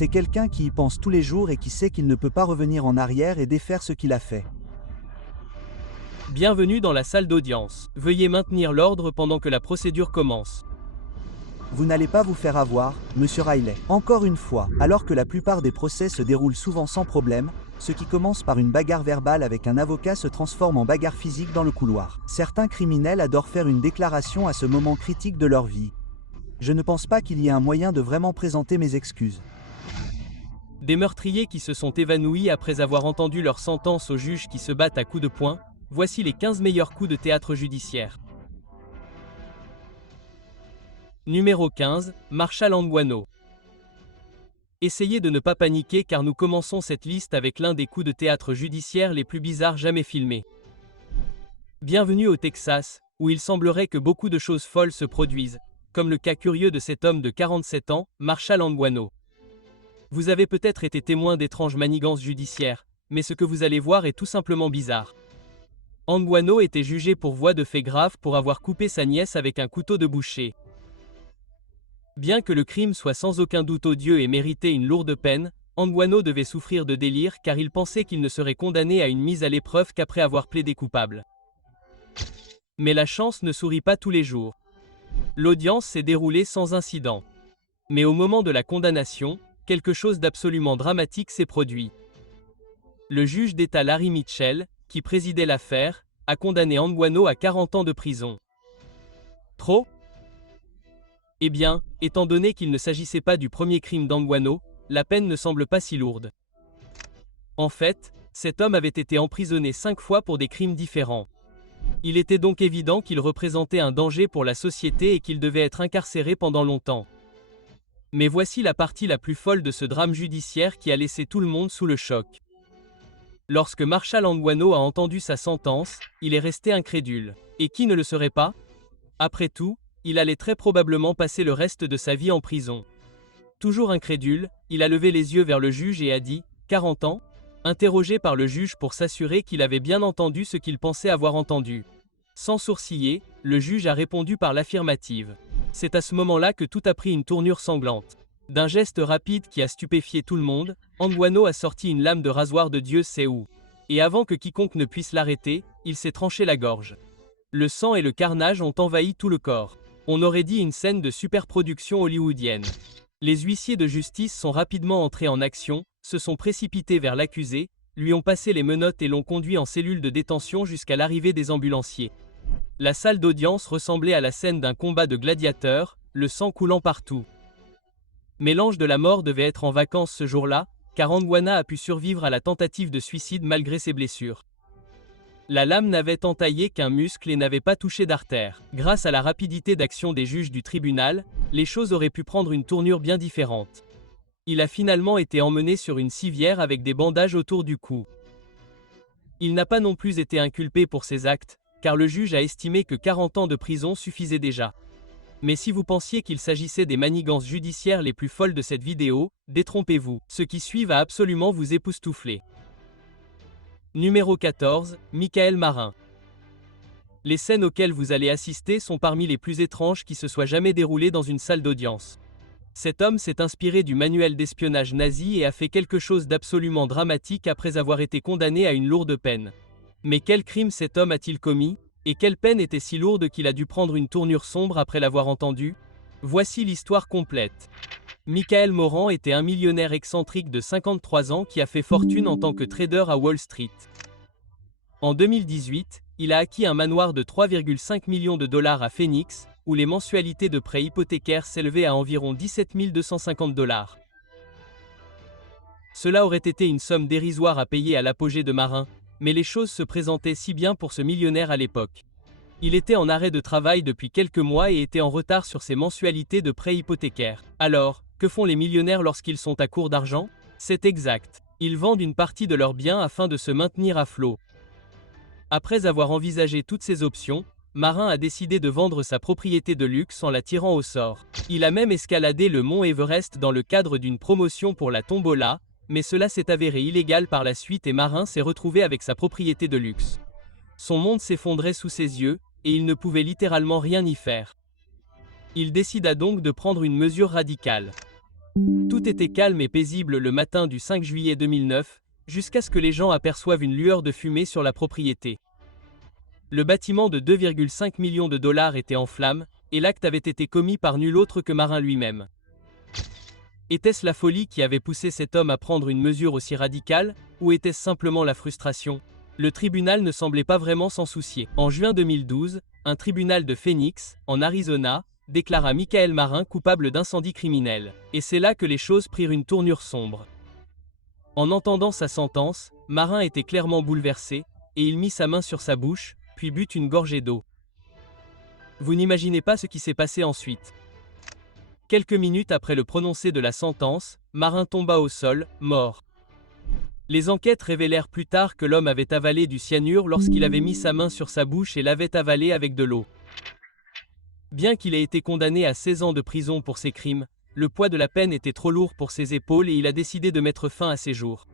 C'est quelqu'un qui y pense tous les jours et qui sait qu'il ne peut pas revenir en arrière et défaire ce qu'il a fait. Bienvenue dans la salle d'audience. Veuillez maintenir l'ordre pendant que la procédure commence. Vous n'allez pas vous faire avoir, monsieur Riley. Encore une fois, alors que la plupart des procès se déroulent souvent sans problème, ce qui commence par une bagarre verbale avec un avocat se transforme en bagarre physique dans le couloir. Certains criminels adorent faire une déclaration à ce moment critique de leur vie. Je ne pense pas qu'il y ait un moyen de vraiment présenter mes excuses. Des meurtriers qui se sont évanouis après avoir entendu leur sentence aux juges qui se battent à coups de poing, voici les 15 meilleurs coups de théâtre judiciaire. Numéro 15, Marshall Anguano. Essayez de ne pas paniquer car nous commençons cette liste avec l'un des coups de théâtre judiciaire les plus bizarres jamais filmés. Bienvenue au Texas, où il semblerait que beaucoup de choses folles se produisent, comme le cas curieux de cet homme de 47 ans, Marshall Anguano. Vous avez peut-être été témoin d'étranges manigances judiciaires, mais ce que vous allez voir est tout simplement bizarre. Anguano était jugé pour voies de fait grave pour avoir coupé sa nièce avec un couteau de boucher. Bien que le crime soit sans aucun doute odieux et méritait une lourde peine, Anguano devait souffrir de délire car il pensait qu'il ne serait condamné à une mise à l'épreuve qu'après avoir plaidé coupable. Mais la chance ne sourit pas tous les jours. L'audience s'est déroulée sans incident. Mais au moment de la condamnation, quelque chose d'absolument dramatique s'est produit. Le juge d'État Larry Mitchell, qui présidait l'affaire, a condamné Anguano à 40 ans de prison. Trop ? Eh bien, étant donné qu'il ne s'agissait pas du premier crime d'Anguano, la peine ne semble pas si lourde. En fait, cet homme avait été emprisonné 5 fois pour des crimes différents. Il était donc évident qu'il représentait un danger pour la société et qu'il devait être incarcéré pendant longtemps. Mais voici la partie la plus folle de ce drame judiciaire qui a laissé tout le monde sous le choc. Lorsque Marshall Anguano a entendu sa sentence, il est resté incrédule. Et qui ne le serait pas ? Après tout, il allait très probablement passer le reste de sa vie en prison. Toujours incrédule, il a levé les yeux vers le juge et a dit « 40 ans ?» Interrogé par le juge pour s'assurer qu'il avait bien entendu ce qu'il pensait avoir entendu. Sans sourciller, le juge a répondu par l'affirmative. C'est à ce moment-là que tout a pris une tournure sanglante. D'un geste rapide qui a stupéfié tout le monde, Anguano a sorti une lame de rasoir de Dieu sait où. Et avant que quiconque ne puisse l'arrêter, il s'est tranché la gorge. Le sang et le carnage ont envahi tout le corps. On aurait dit une scène de superproduction hollywoodienne. Les huissiers de justice sont rapidement entrés en action, se sont précipités vers l'accusé, lui ont passé les menottes et l'ont conduit en cellule de détention jusqu'à l'arrivée des ambulanciers. La salle d'audience ressemblait à la scène d'un combat de gladiateurs, le sang coulant partout. Mais l'ange de la mort devait être en vacances ce jour-là, car Anguano a pu survivre à la tentative de suicide malgré ses blessures. La lame n'avait entaillé qu'un muscle et n'avait pas touché d'artère. Grâce à la rapidité d'action des juges du tribunal, les choses auraient pu prendre une tournure bien différente. Il a finalement été emmené sur une civière avec des bandages autour du cou. Il n'a pas non plus été inculpé pour ses actes, car le juge a estimé que 40 ans de prison suffisaient déjà. Mais si vous pensiez qu'il s'agissait des manigances judiciaires les plus folles de cette vidéo, détrompez-vous, ce qui suit va absolument vous époustoufler. Numéro 14, Michael Marin. Les scènes auxquelles vous allez assister sont parmi les plus étranges qui se soient jamais déroulées dans une salle d'audience. Cet homme s'est inspiré du manuel d'espionnage nazi et a fait quelque chose d'absolument dramatique après avoir été condamné à une lourde peine. Mais quel crime cet homme a-t-il commis ? Et quelle peine était si lourde qu'il a dû prendre une tournure sombre après l'avoir entendue ? Voici l'histoire complète. Michael Moran était un millionnaire excentrique de 53 ans qui a fait fortune en tant que trader à Wall Street. En 2018, il a acquis un manoir de 3,5 millions de dollars à Phoenix, où les mensualités de prêts hypothécaires s'élevaient à environ 17 250 $. Cela aurait été une somme dérisoire à payer à l'apogée de Marin, mais les choses se présentaient si bien pour ce millionnaire à l'époque. Il était en arrêt de travail depuis quelques mois et était en retard sur ses mensualités de prêts hypothécaires. Alors, que font les millionnaires lorsqu'ils sont à court d'argent ? C'est exact. Ils vendent une partie de leurs biens afin de se maintenir à flot. Après avoir envisagé toutes ces options, Marin a décidé de vendre sa propriété de luxe en la tirant au sort. Il a même escaladé le mont Everest dans le cadre d'une promotion pour la tombola, mais cela s'est avéré illégal par la suite et Marin s'est retrouvé avec sa propriété de luxe. Son monde s'effondrait sous ses yeux, et il ne pouvait littéralement rien y faire. Il décida donc de prendre une mesure radicale. Tout était calme et paisible le matin du 5 juillet 2009, jusqu'à ce que les gens aperçoivent une lueur de fumée sur la propriété. Le bâtiment de 2,5 millions de dollars était en flammes, et l'acte avait été commis par nul autre que Marin lui-même. Était-ce la folie qui avait poussé cet homme à prendre une mesure aussi radicale, ou était-ce simplement la frustration? Le tribunal ne semblait pas vraiment s'en soucier. En juin 2012, un tribunal de Phoenix, en Arizona, déclara Michael Marin coupable d'incendie criminel. Et c'est là que les choses prirent une tournure sombre. En entendant sa sentence, Marin était clairement bouleversé, et il mit sa main sur sa bouche, puis but une gorgée d'eau. Vous n'imaginez pas ce qui s'est passé ensuite. Quelques minutes après le prononcé de la sentence, Marin tomba au sol, mort. Les enquêtes révélèrent plus tard que l'homme avait avalé du cyanure lorsqu'il avait mis sa main sur sa bouche et l'avait avalé avec de l'eau. Bien qu'il ait été condamné à 16 ans de prison pour ses crimes, le poids de la peine était trop lourd pour ses épaules et il a décidé de mettre fin à ses jours.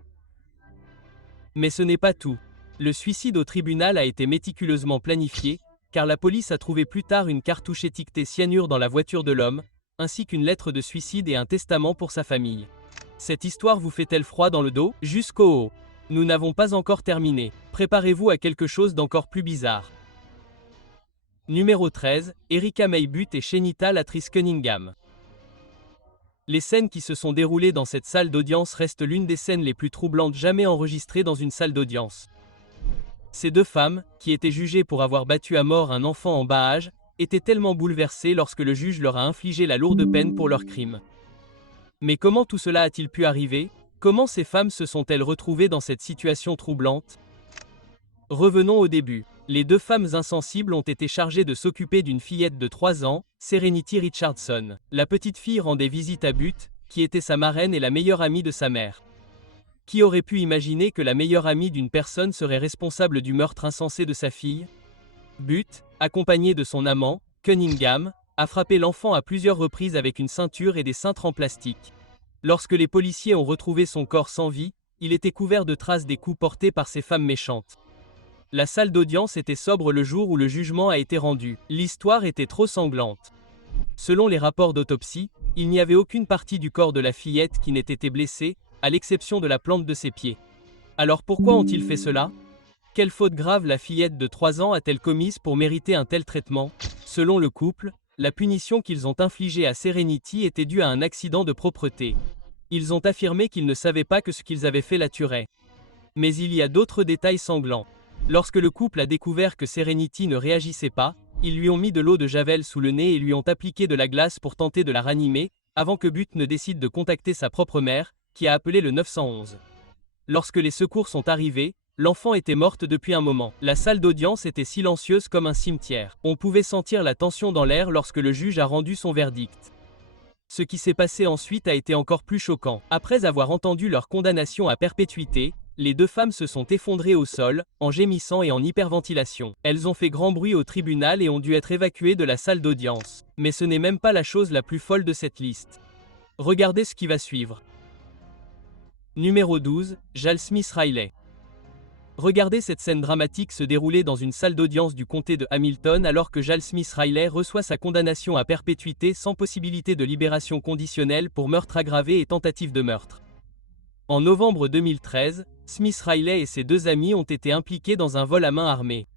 Mais ce n'est pas tout. Le suicide au tribunal a été méticuleusement planifié, car la police a trouvé plus tard une cartouche étiquetée cyanure dans la voiture de l'homme, ainsi qu'une lettre de suicide et un testament pour sa famille. Cette histoire vous fait-elle froid dans le dos? Jusqu'au haut. Nous n'avons pas encore terminé. Préparez-vous à quelque chose d'encore plus bizarre. Numéro 13, Erica May Butt et Shenita Latrice Cunningham. Les scènes qui se sont déroulées dans cette salle d'audience restent l'une des scènes les plus troublantes jamais enregistrées dans une salle d'audience. Ces deux femmes, qui étaient jugées pour avoir battu à mort un enfant en bas âge, étaient tellement bouleversées lorsque le juge leur a infligé la lourde peine pour leur crime. Mais comment tout cela a-t-il pu arriver? Comment ces femmes se sont-elles retrouvées dans cette situation troublante? Revenons au début. Les deux femmes insensibles ont été chargées de s'occuper d'une fillette de 3 ans, Serenity Richardson. La petite fille rendait visite à Butt, qui était sa marraine et la meilleure amie de sa mère. Qui aurait pu imaginer que la meilleure amie d'une personne serait responsable du meurtre insensé de sa fille? Butt, accompagné de son amant, Cunningham, a frappé l'enfant à plusieurs reprises avec une ceinture et des cintres en plastique. Lorsque les policiers ont retrouvé son corps sans vie, il était couvert de traces des coups portés par ces femmes méchantes. La salle d'audience était sobre le jour où le jugement a été rendu. L'histoire était trop sanglante. Selon les rapports d'autopsie, il n'y avait aucune partie du corps de la fillette qui n'ait été blessée, à l'exception de la plante de ses pieds. Alors pourquoi ont-ils fait cela? Quelle faute grave la fillette de 3 ans a-t-elle commise pour mériter un tel traitement? Selon le couple, la punition qu'ils ont infligée à Serenity était due à un accident de propreté. Ils ont affirmé qu'ils ne savaient pas que ce qu'ils avaient fait la tuerait. Mais il y a d'autres détails sanglants. Lorsque le couple a découvert que Serenity ne réagissait pas, ils lui ont mis de l'eau de javel sous le nez et lui ont appliqué de la glace pour tenter de la ranimer, avant que Butt ne décide de contacter sa propre mère, qui a appelé le 911. Lorsque les secours sont arrivés, l'enfant était morte depuis un moment. La salle d'audience était silencieuse comme un cimetière. On pouvait sentir la tension dans l'air lorsque le juge a rendu son verdict. Ce qui s'est passé ensuite a été encore plus choquant. Après avoir entendu leur condamnation à perpétuité, les deux femmes se sont effondrées au sol, en gémissant et en hyperventilation. Elles ont fait grand bruit au tribunal et ont dû être évacuées de la salle d'audience. Mais ce n'est même pas la chose la plus folle de cette liste. Regardez ce qui va suivre. Numéro 12, Jal Smith Riley. Regardez cette scène dramatique se dérouler dans une salle d'audience du comté de Hamilton alors que Jal Smith Riley reçoit sa condamnation à perpétuité sans possibilité de libération conditionnelle pour meurtre aggravé et tentative de meurtre. En novembre 2013, Smith Riley et ses deux amis ont été impliqués dans un vol à main armée.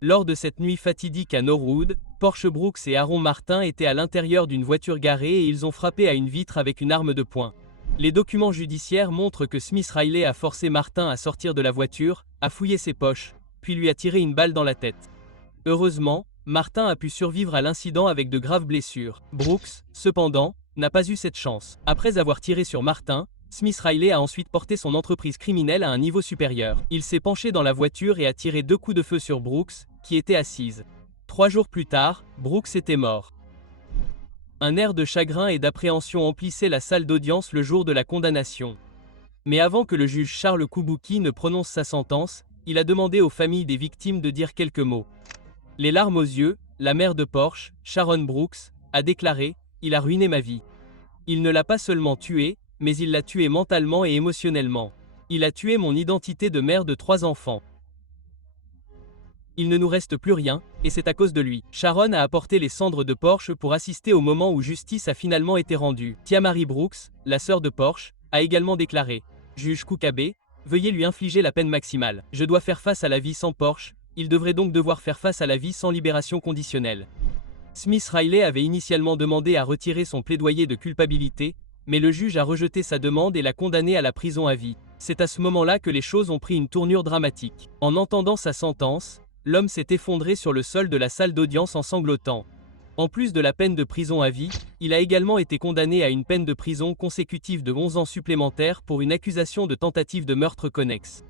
Lors de cette nuit fatidique à Norwood, Portia Brooks et Aaron Martin étaient à l'intérieur d'une voiture garée et ils ont frappé à une vitre avec une arme de poing. Les documents judiciaires montrent que Smith Riley a forcé Martin à sortir de la voiture, a fouillé ses poches, puis lui a tiré une balle dans la tête. Heureusement, Martin a pu survivre à l'incident avec de graves blessures. Brooks, cependant, n'a pas eu cette chance. Après avoir tiré sur Martin, Smith Riley a ensuite porté son entreprise criminelle à un niveau supérieur. Il s'est penché dans la voiture et a tiré 2 coups de feu sur Brooks, qui était assise. 3 jours plus tard, Brooks était mort. Un air de chagrin et d'appréhension emplissait la salle d'audience le jour de la condamnation. Mais avant que le juge Charles Kubuki ne prononce sa sentence, il a demandé aux familles des victimes de dire quelques mots. Les larmes aux yeux, la mère de Portia, Sharon Brooks, a déclaré « Il a ruiné ma vie. Il ne l'a pas seulement tué, mais il l'a tué mentalement et émotionnellement. Il a tué mon identité de mère de 3 enfants. » Il ne nous reste plus rien, et c'est à cause de lui. Sharon a apporté les cendres de Porsche pour assister au moment où justice a finalement été rendue. Tiamari Brooks, la sœur de Porsche, a également déclaré « Juge Kukabe, veuillez lui infliger la peine maximale. Je dois faire face à la vie sans Porsche, il devrait donc devoir faire face à la vie sans libération conditionnelle. » Smith Riley avait initialement demandé à retirer son plaidoyer de culpabilité, mais le juge a rejeté sa demande et l'a condamné à la prison à vie. C'est à ce moment-là que les choses ont pris une tournure dramatique. En entendant sa sentence, l'homme s'est effondré sur le sol de la salle d'audience en sanglotant. En plus de la peine de prison à vie, il a également été condamné à une peine de prison consécutive de 11 ans supplémentaires pour une accusation de tentative de meurtre connexe.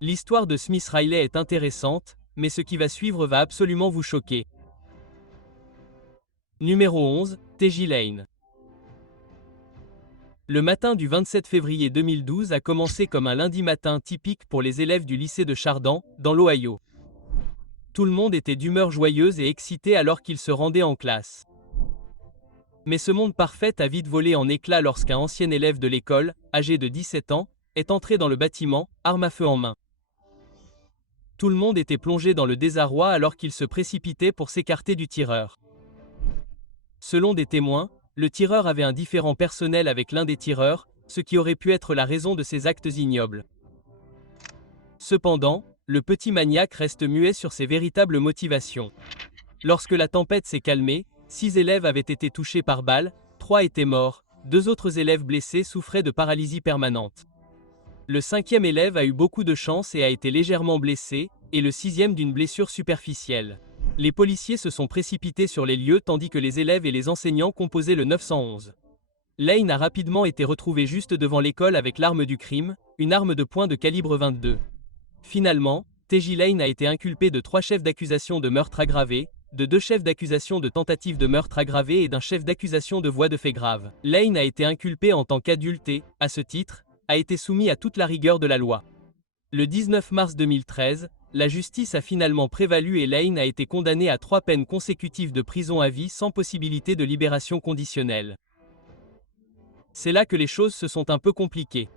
L'histoire de Smith Riley est intéressante, mais ce qui va suivre va absolument vous choquer. Numéro 11, T.J. Lane. Le matin du 27 février 2012 a commencé comme un lundi matin typique pour les élèves du lycée de Chardon, dans l'Ohio. Tout le monde était d'humeur joyeuse et excité alors qu'ils se rendaient en classe. Mais ce monde parfait a vite volé en éclats lorsqu'un ancien élève de l'école, âgé de 17 ans, est entré dans le bâtiment, arme à feu en main. Tout le monde était plongé dans le désarroi alors qu'il se précipitait pour s'écarter du tireur. Selon des témoins, le tireur avait un différend personnel avec l'un des tireurs, ce qui aurait pu être la raison de ses actes ignobles. Cependant, le petit maniaque reste muet sur ses véritables motivations. Lorsque la tempête s'est calmée, 6 élèves avaient été touchés par balle, 3 étaient morts, 2 autres élèves blessés souffraient de paralysie permanente. Le 5e élève a eu beaucoup de chance et a été légèrement blessé, et le 6e d'une blessure superficielle. Les policiers se sont précipités sur les lieux tandis que les élèves et les enseignants composaient le 911. Lane a rapidement été retrouvé juste devant l'école avec l'arme du crime, une arme de poing de calibre 22. Finalement, T.J. Lane a été inculpé de 3 chefs d'accusation de meurtre aggravé, de 2 chefs d'accusation de tentative de meurtre aggravé et d'un chef d'accusation de voies de fait grave. Lane a été inculpé en tant qu'adulte et, à ce titre, a été soumis à toute la rigueur de la loi. Le 19 mars 2013, la justice a finalement prévalu et Lane a été condamné à 3 peines consécutives de prison à vie sans possibilité de libération conditionnelle. C'est là que les choses se sont un peu compliquées.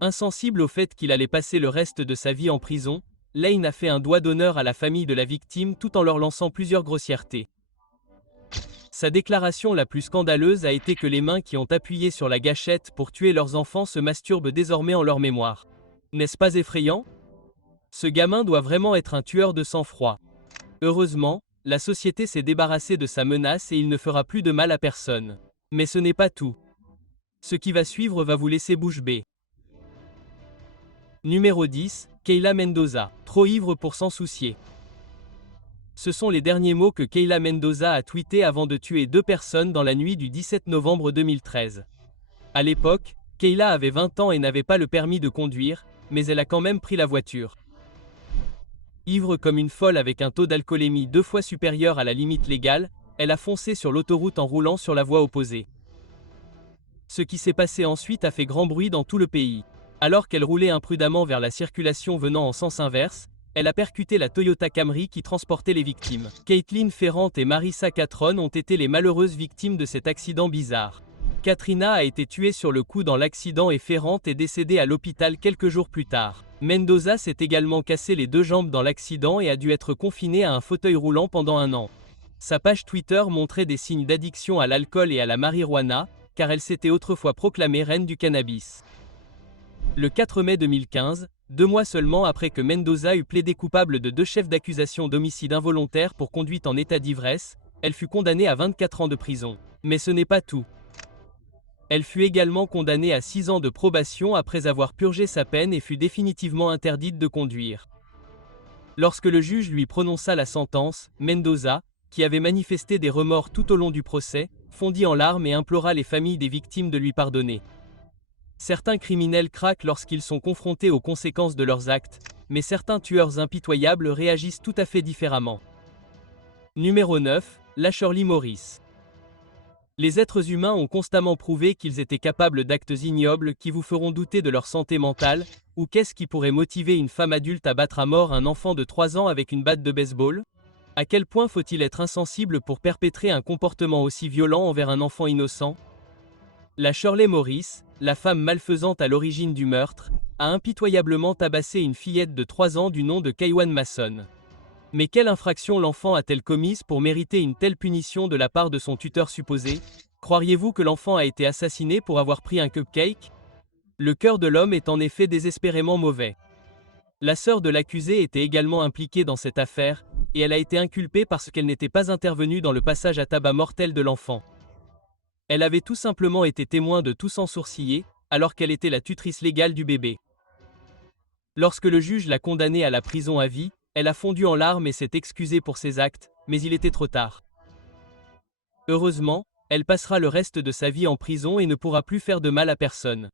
Insensible au fait qu'il allait passer le reste de sa vie en prison, Lane a fait un doigt d'honneur à la famille de la victime tout en leur lançant plusieurs grossièretés. Sa déclaration la plus scandaleuse a été que les mains qui ont appuyé sur la gâchette pour tuer leurs enfants se masturbent désormais en leur mémoire. N'est-ce pas effrayant ? Ce gamin doit vraiment être un tueur de sang-froid. Heureusement, la société s'est débarrassée de sa menace et il ne fera plus de mal à personne. Mais ce n'est pas tout. Ce qui va suivre va vous laisser bouche bée. Numéro 10, Kayla Mendoza, trop ivre pour s'en soucier. Ce sont les derniers mots que Kayla Mendoza a tweetés avant de tuer 2 personnes dans la nuit du 17 novembre 2013. À l'époque, Kayla avait 20 ans et n'avait pas le permis de conduire, mais elle a quand même pris la voiture. Ivre comme une folle avec un taux d'alcoolémie 2 fois supérieur à la limite légale, elle a foncé sur l'autoroute en roulant sur la voie opposée. Ce qui s'est passé ensuite a fait grand bruit dans tout le pays. Alors qu'elle roulait imprudemment vers la circulation venant en sens inverse, elle a percuté la Toyota Camry qui transportait les victimes. Caitlin Ferrand et Marissa Catron ont été les malheureuses victimes de cet accident bizarre. Katrina a été tuée sur le coup dans l'accident et Ferrand est décédée à l'hôpital quelques jours plus tard. Mendoza s'est également cassé les 2 jambes dans l'accident et a dû être confinée à un fauteuil roulant pendant 1 an. Sa page Twitter montrait des signes d'addiction à l'alcool et à la marijuana, car elle s'était autrefois proclamée reine du cannabis. Le 4 mai 2015, 2 mois seulement après que Mendoza eut plaidé coupable de 2 chefs d'accusation d'homicide involontaire pour conduite en état d'ivresse, elle fut condamnée à 24 ans de prison. Mais ce n'est pas tout. Elle fut également condamnée à 6 ans de probation après avoir purgé sa peine et fut définitivement interdite de conduire. Lorsque le juge lui prononça la sentence, Mendoza, qui avait manifesté des remords tout au long du procès, fondit en larmes et implora les familles des victimes de lui pardonner. Certains criminels craquent lorsqu'ils sont confrontés aux conséquences de leurs actes, mais certains tueurs impitoyables réagissent tout à fait différemment. Numéro 9, Lasherly Morris. Les êtres humains ont constamment prouvé qu'ils étaient capables d'actes ignobles qui vous feront douter de leur santé mentale, ou qu'est-ce qui pourrait motiver une femme adulte à battre à mort un enfant de 3 ans avec une batte de baseball ? À quel point faut-il être insensible pour perpétrer un comportement aussi violent envers un enfant innocent ? Lasherly Morris, la femme malfaisante à l'origine du meurtre, a impitoyablement tabassé une fillette de 3 ans du nom de Kaiwan Mason. Mais quelle infraction l'enfant a-t-elle commise pour mériter une telle punition de la part de son tuteur supposé? Croiriez-vous que l'enfant a été assassiné pour avoir pris un cupcake? Le cœur de l'homme est en effet désespérément mauvais. La sœur de l'accusé était également impliquée dans cette affaire, et elle a été inculpée parce qu'elle n'était pas intervenue dans le passage à tabac mortel de l'enfant. Elle avait tout simplement été témoin de tout sans sourciller, alors qu'elle était la tutrice légale du bébé. Lorsque le juge l'a condamnée à la prison à vie, elle a fondu en larmes et s'est excusée pour ses actes, mais il était trop tard. Heureusement, elle passera le reste de sa vie en prison et ne pourra plus faire de mal à personne.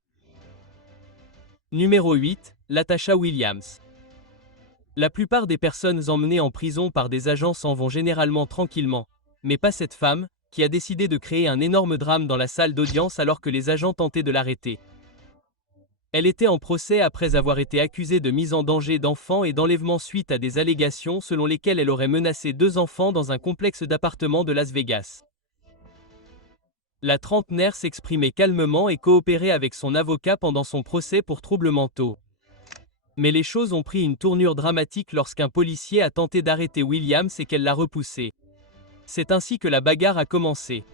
Numéro 8, Latasha Williams. La plupart des personnes emmenées en prison par des agents s'en vont généralement tranquillement, mais pas cette femme, qui a décidé de créer un énorme drame dans la salle d'audience alors que les agents tentaient de l'arrêter. Elle était en procès après avoir été accusée de mise en danger d'enfants et d'enlèvement suite à des allégations selon lesquelles elle aurait menacé 2 enfants dans un complexe d'appartements de Las Vegas. La trentenaire s'exprimait calmement et coopérait avec son avocat pendant son procès pour troubles mentaux. Mais les choses ont pris une tournure dramatique lorsqu'un policier a tenté d'arrêter Williams et qu'elle l'a repoussé. C'est ainsi que la bagarre a commencé.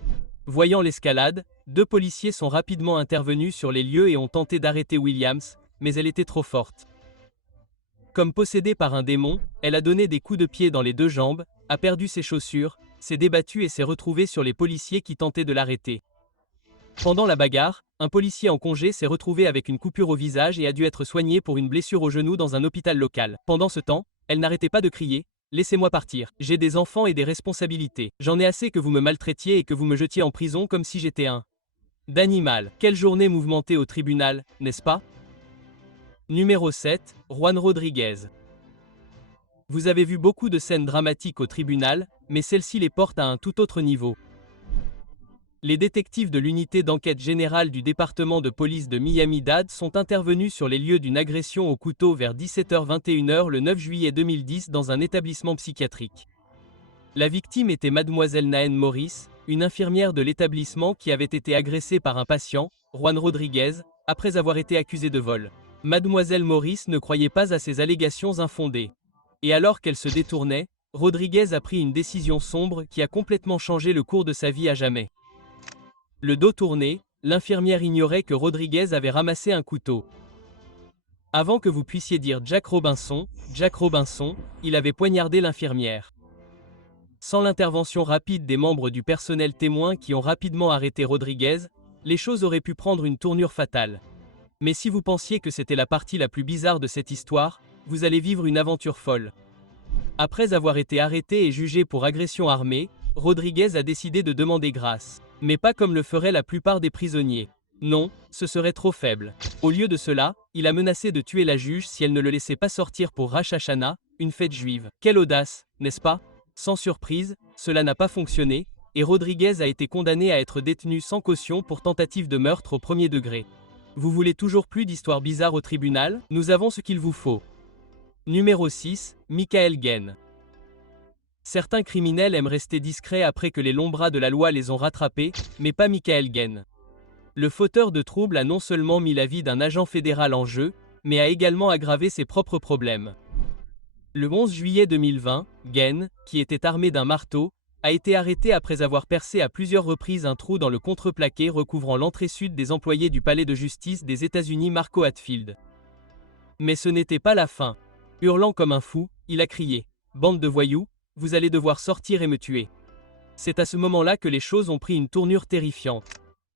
Voyant l'escalade, 2 policiers sont rapidement intervenus sur les lieux et ont tenté d'arrêter Williams, mais elle était trop forte. Comme possédée par un démon, elle a donné des coups de pied dans les 2 jambes, a perdu ses chaussures, s'est débattue et s'est retrouvée sur les policiers qui tentaient de l'arrêter. Pendant la bagarre, un policier en congé s'est retrouvé avec une coupure au visage et a dû être soigné pour une blessure au genou dans un hôpital local. Pendant ce temps, elle n'arrêtait pas de crier: « Laissez-moi partir, j'ai des enfants et des responsabilités. J'en ai assez que vous me maltraitiez et que vous me jetiez en prison comme si j'étais un d'animal. » Quelle journée mouvementée au tribunal, n'est-ce pas? Numéro 7, Juan Rodriguez. Vous avez vu beaucoup de scènes dramatiques au tribunal, mais celle-ci les porte à un tout autre niveau. Les détectives de l'unité d'enquête générale du département de police de Miami-Dade sont intervenus sur les lieux d'une agression au couteau vers 17h-21h le 9 juillet 2010 dans un établissement psychiatrique. La victime était mademoiselle Nahen Morris, une infirmière de l'établissement qui avait été agressée par un patient, Juan Rodriguez, après avoir été accusée de vol. Mademoiselle Morris ne croyait pas à ces allégations infondées. Et alors qu'elle se détournait, Rodriguez a pris une décision sombre qui a complètement changé le cours de sa vie à jamais. Le dos tourné, l'infirmière ignorait que Rodriguez avait ramassé un couteau. Avant que vous puissiez dire Jack Robinson, il avait poignardé l'infirmière. Sans l'intervention rapide des membres du personnel témoin qui ont rapidement arrêté Rodriguez, les choses auraient pu prendre une tournure fatale. Mais si vous pensiez que c'était la partie la plus bizarre de cette histoire, vous allez vivre une aventure folle. Après avoir été arrêté et jugé pour agression armée, Rodriguez a décidé de demander grâce. Mais pas comme le feraient la plupart des prisonniers. Non, ce serait trop faible. Au lieu de cela, il a menacé de tuer la juge si elle ne le laissait pas sortir pour Rosh Hashanah, une fête juive. Quelle audace, n'est-ce pas? Sans surprise, cela n'a pas fonctionné, et Rodriguez a été condamné à être détenu sans caution pour tentative de meurtre au premier degré. Vous voulez toujours plus d'histoires bizarres au tribunal? Nous avons ce qu'il vous faut. Numéro 6, Michael Gane. Certains criminels aiment rester discrets après que les longs bras de la loi les ont rattrapés, mais pas Michael Gane. Le fauteur de troubles a non seulement mis la vie d'un agent fédéral en jeu, mais a également aggravé ses propres problèmes. Le 11 juillet 2020, Gane, qui était armé d'un marteau, a été arrêté après avoir percé à plusieurs reprises un trou dans le contreplaqué recouvrant l'entrée sud des employés du palais de justice des États-Unis Marco Hatfield. Mais ce n'était pas la fin. Hurlant comme un fou, il a crié « Bande de voyous, vous allez devoir sortir et me tuer ». C'est à ce moment-là que les choses ont pris une tournure terrifiante.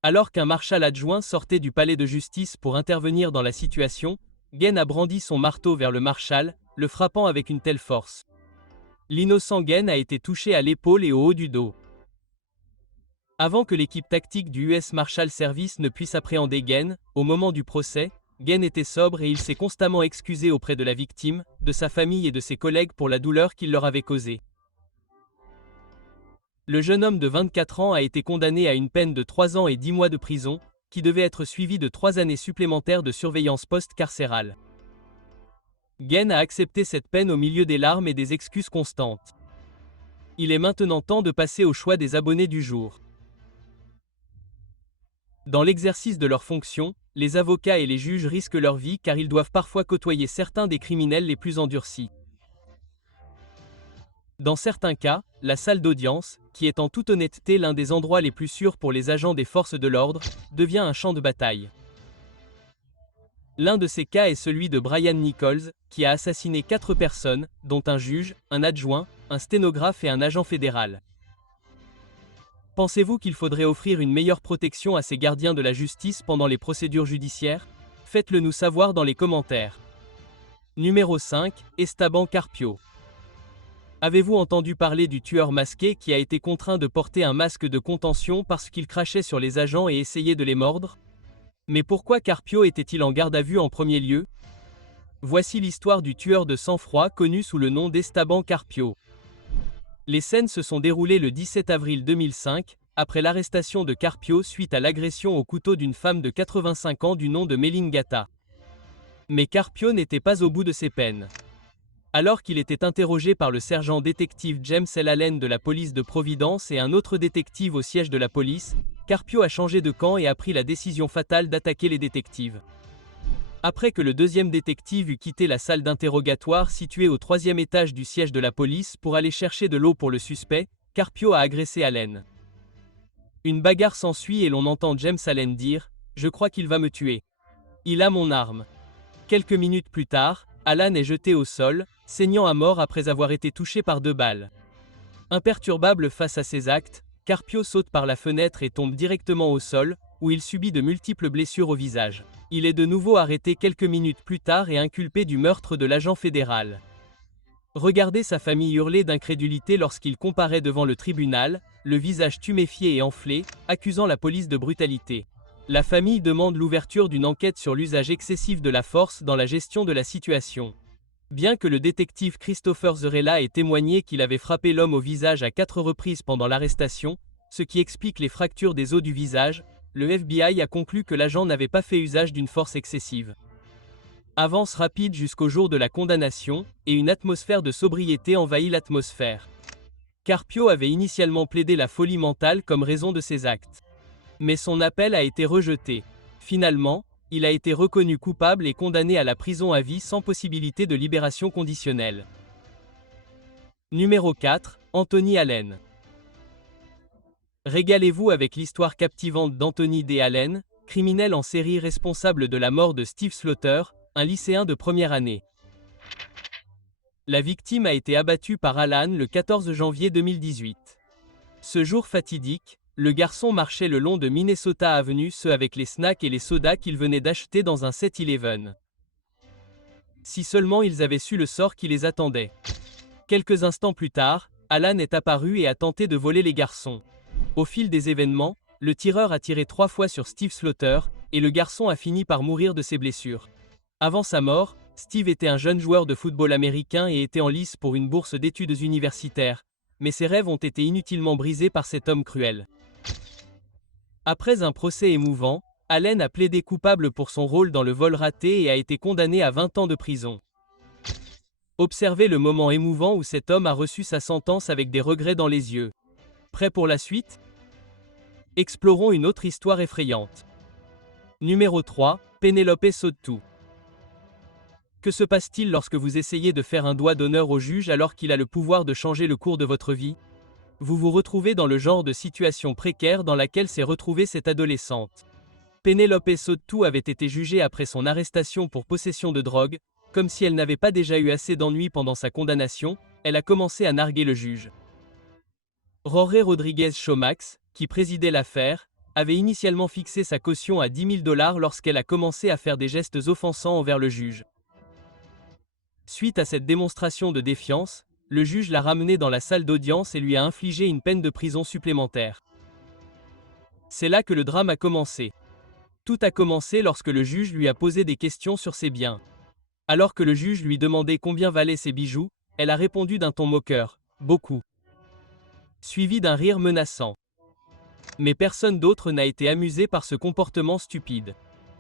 Alors qu'un marshal adjoint sortait du palais de justice pour intervenir dans la situation, Gane a brandi son marteau vers le marshal, le frappant avec une telle force. L'innocent Gane a été touché à l'épaule et au haut du dos. Avant que l'équipe tactique du US Marshal Service ne puisse appréhender Gane, au moment du procès, Gane était sobre et il s'est constamment excusé auprès de la victime, de sa famille et de ses collègues pour la douleur qu'il leur avait causée. Le jeune homme de 24 ans a été condamné à une peine de 3 ans et 10 mois de prison, qui devait être suivie de 3 années supplémentaires de surveillance post-carcérale. Gane a accepté cette peine au milieu des larmes et des excuses constantes. Il est maintenant temps de passer au choix des abonnés du jour. Dans l'exercice de leurs fonctions, les avocats et les juges risquent leur vie car ils doivent parfois côtoyer certains des criminels les plus endurcis. Dans certains cas, la salle d'audience, qui est en toute honnêteté l'un des endroits les plus sûrs pour les agents des forces de l'ordre, devient un champ de bataille. L'un de ces cas est celui de Brian Nichols, qui a assassiné 4 personnes, dont un juge, un adjoint, un sténographe et un agent fédéral. Pensez-vous qu'il faudrait offrir une meilleure protection à ces gardiens de la justice pendant les procédures judiciaires? Faites-le nous savoir dans les commentaires. Numéro 5, Esteban Carpio. Avez-vous entendu parler du tueur masqué qui a été contraint de porter un masque de contention parce qu'il crachait sur les agents et essayait de les mordre? Mais pourquoi Carpio était-il en garde à vue en premier lieu? Voici l'histoire du tueur de sang-froid connu sous le nom d'Esteban Carpio. Les scènes se sont déroulées le 17 avril 2005, après l'arrestation de Carpio suite à l'agression au couteau d'une femme de 85 ans du nom de Méline Gata. Mais Carpio n'était pas au bout de ses peines. Alors qu'il était interrogé par le sergent détective James L. Allen de la police de Providence et un autre détective au siège de la police, Carpio a changé de camp et a pris la décision fatale d'attaquer les détectives. Après que le deuxième détective eut quitté la salle d'interrogatoire située au 3e étage du siège de la police pour aller chercher de l'eau pour le suspect, Carpio a agressé Allen. Une bagarre s'ensuit et l'on entend James Allen dire « Je crois qu'il va me tuer. Il a mon arme ». Quelques minutes plus tard, Allen est jeté au sol, saignant à mort après avoir été touché par 2 balles. Imperturbable face à ces actes, Carpio saute par la fenêtre et tombe directement au sol, où il subit de multiples blessures au visage. Il est de nouveau arrêté quelques minutes plus tard et inculpé du meurtre de l'agent fédéral. Regardez sa famille hurler d'incrédulité lorsqu'il comparaît devant le tribunal, le visage tuméfié et enflé, accusant la police de brutalité. La famille demande l'ouverture d'une enquête sur l'usage excessif de la force dans la gestion de la situation. Bien que le détective Christopher Zerella ait témoigné qu'il avait frappé l'homme au visage à 4 reprises pendant l'arrestation, ce qui explique les fractures des os du visage, le FBI a conclu que l'agent n'avait pas fait usage d'une force excessive. Avance rapide jusqu'au jour de la condamnation, et une atmosphère de sobriété envahit l'atmosphère. Carpio avait initialement plaidé la folie mentale comme raison de ses actes. Mais son appel a été rejeté. Finalement, il a été reconnu coupable et condamné à la prison à vie sans possibilité de libération conditionnelle. Numéro 4, Anthony Allen. Régalez-vous avec l'histoire captivante d'Anthony D. Allen, criminel en série responsable de la mort de Steve Slaughter, un lycéen de première année. La victime a été abattue par Allen le 14 janvier 2018. Ce jour fatidique, le garçon marchait le long de Minnesota Avenue avec les snacks et les sodas qu'il venait d'acheter dans un 7-Eleven. Si seulement ils avaient su le sort qui les attendait. Quelques instants plus tard, Allen est apparu et a tenté de voler les garçons. Au fil des événements, le tireur a tiré 3 fois sur Steve Slaughter, et le garçon a fini par mourir de ses blessures. Avant sa mort, Steve était un jeune joueur de football américain et était en lice pour une bourse d'études universitaires, mais ses rêves ont été inutilement brisés par cet homme cruel. Après un procès émouvant, Allen a plaidé coupable pour son rôle dans le vol raté et a été condamné à 20 ans de prison. Observez le moment émouvant où cet homme a reçu sa sentence avec des regrets dans les yeux. Prêt pour la suite? Explorons une autre histoire effrayante. Numéro 3, Penelope Sottouh. Que se passe-t-il lorsque vous essayez de faire un doigt d'honneur au juge alors qu'il a le pouvoir de changer le cours de votre vie? Vous vous retrouvez dans le genre de situation précaire dans laquelle s'est retrouvée cette adolescente. Penelope Sottouh avait été jugée après son arrestation pour possession de drogue. Comme si elle n'avait pas déjà eu assez d'ennuis pendant sa condamnation, elle a commencé à narguer le juge. Jorge Rodriguez Chomax, qui présidait l'affaire, avait initialement fixé sa caution à $10 000 lorsqu'elle a commencé à faire des gestes offensants envers le juge. Suite à cette démonstration de défiance, le juge l'a ramenée dans la salle d'audience et lui a infligé une peine de prison supplémentaire. C'est là que le drame a commencé. Tout a commencé lorsque le juge lui a posé des questions sur ses biens. Alors que le juge lui demandait combien valaient ses bijoux, elle a répondu d'un ton moqueur, « Beaucoup », suivi d'un rire menaçant. Mais personne d'autre n'a été amusé par ce comportement stupide.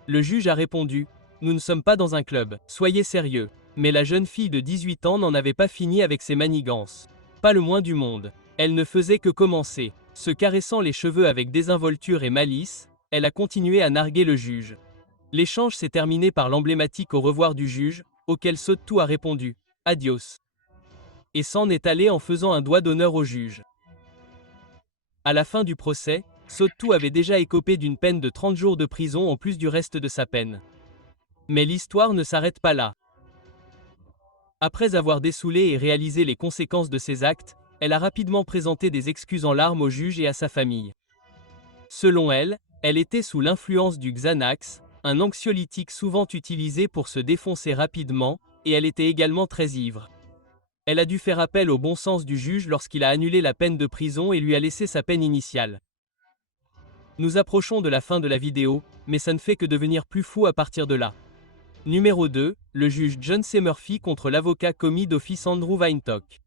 Le juge a répondu, « Nous ne sommes pas dans un club, soyez sérieux ». Mais la jeune fille de 18 ans n'en avait pas fini avec ses manigances. Pas le moins du monde. Elle ne faisait que commencer. Se caressant les cheveux avec désinvolture et malice, elle a continué à narguer le juge. L'échange s'est terminé par l'emblématique au revoir du juge, auquel Sotto a répondu « Adios » et s'en est allé en faisant un doigt d'honneur au juge. À la fin du procès, Sotto avait déjà écopé d'une peine de 30 jours de prison en plus du reste de sa peine. Mais l'histoire ne s'arrête pas là. Après avoir dessoulé et réalisé les conséquences de ses actes, elle a rapidement présenté des excuses en larmes au juge et à sa famille. Selon elle, elle était sous l'influence du Xanax, un anxiolytique souvent utilisé pour se défoncer rapidement, et elle était également très ivre. Elle a dû faire appel au bon sens du juge lorsqu'il a annulé la peine de prison et lui a laissé sa peine initiale. Nous approchons de la fin de la vidéo, mais ça ne fait que devenir plus fou à partir de là. Numéro 2, le juge John C. Murphy contre l'avocat commis d'office Andrew Weinstock.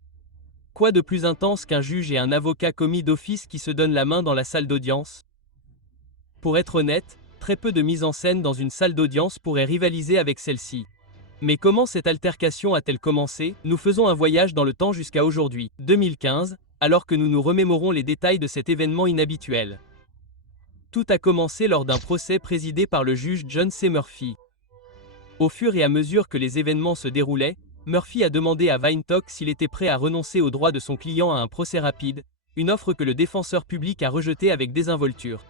Quoi de plus intense qu'un juge et un avocat commis d'office qui se donnent la main dans la salle d'audience? Pour être honnête, très peu de mise en scène dans une salle d'audience pourrait rivaliser avec celle-ci. Mais comment cette altercation a-t-elle commencé? Nous faisons un voyage dans le temps jusqu'à aujourd'hui, 2015, alors que nous nous remémorons les détails de cet événement inhabituel. Tout a commencé lors d'un procès présidé par le juge John C. Murphy. Au fur et à mesure que les événements se déroulaient, Murphy a demandé à Weinstock s'il était prêt à renoncer aux droits de son client à un procès rapide, une offre que le défenseur public a rejetée avec désinvolture.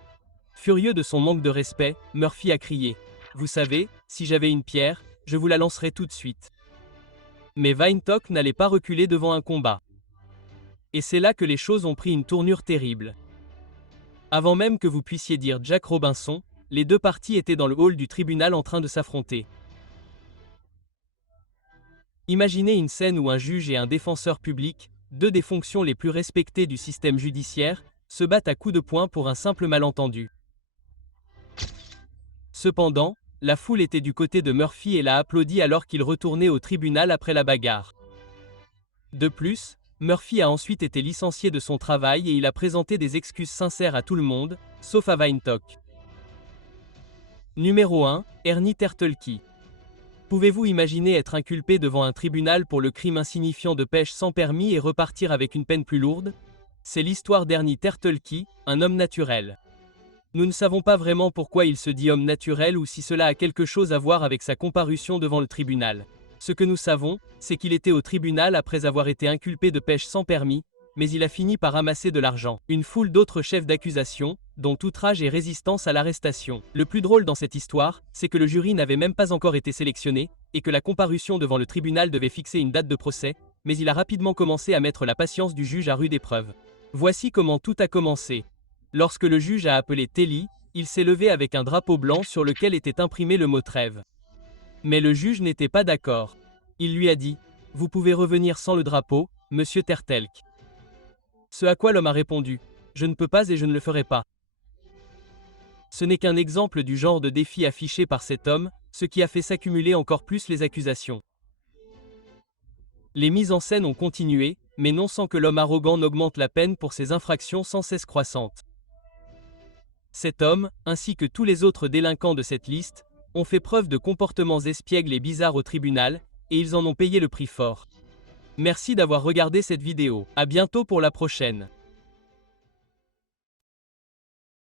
Furieux de son manque de respect, Murphy a crié « Vous savez, si j'avais une pierre, je vous la lancerais tout de suite. » Mais Weinstock n'allait pas reculer devant un combat. Et c'est là que les choses ont pris une tournure terrible. Avant même que vous puissiez dire Jack Robinson, les deux parties étaient dans le hall du tribunal en train de s'affronter. Imaginez une scène où un juge et un défenseur public, deux des fonctions les plus respectées du système judiciaire, se battent à coups de poing pour un simple malentendu. Cependant, la foule était du côté de Murphy et l'a applaudi alors qu'il retournait au tribunal après la bagarre. De plus, Murphy a ensuite été licencié de son travail et il a présenté des excuses sincères à tout le monde, sauf à Weinstock. Numéro 1, Ernie Tertelke. Pouvez-vous imaginer être inculpé devant un tribunal pour le crime insignifiant de pêche sans permis et repartir avec une peine plus lourde? C'est l'histoire d'Ernie Tertelke, un homme naturel. Nous ne savons pas vraiment pourquoi il se dit homme naturel ou si cela a quelque chose à voir avec sa comparution devant le tribunal. Ce que nous savons, c'est qu'il était au tribunal après avoir été inculpé de pêche sans permis, mais il a fini par amasser de l'argent. Une foule d'autres chefs d'accusation, dont outrage et résistance à l'arrestation. Le plus drôle dans cette histoire, c'est que le jury n'avait même pas encore été sélectionné, et que la comparution devant le tribunal devait fixer une date de procès, mais il a rapidement commencé à mettre la patience du juge à rude épreuve. Voici comment tout a commencé. Lorsque le juge a appelé Telly, il s'est levé avec un drapeau blanc sur lequel était imprimé le mot trêve. Mais le juge n'était pas d'accord. Il lui a dit « Vous pouvez revenir sans le drapeau, monsieur Tertelke. » Ce à quoi l'homme a répondu « Je ne peux pas et je ne le ferai pas. » Ce n'est qu'un exemple du genre de défi affiché par cet homme, ce qui a fait s'accumuler encore plus les accusations. Les mises en scène ont continué, mais non sans que l'homme arrogant n'augmente la peine pour ses infractions sans cesse croissantes. Cet homme, ainsi que tous les autres délinquants de cette liste, ont fait preuve de comportements espiègles et bizarres au tribunal, et ils en ont payé le prix fort. Merci d'avoir regardé cette vidéo. À bientôt pour la prochaine.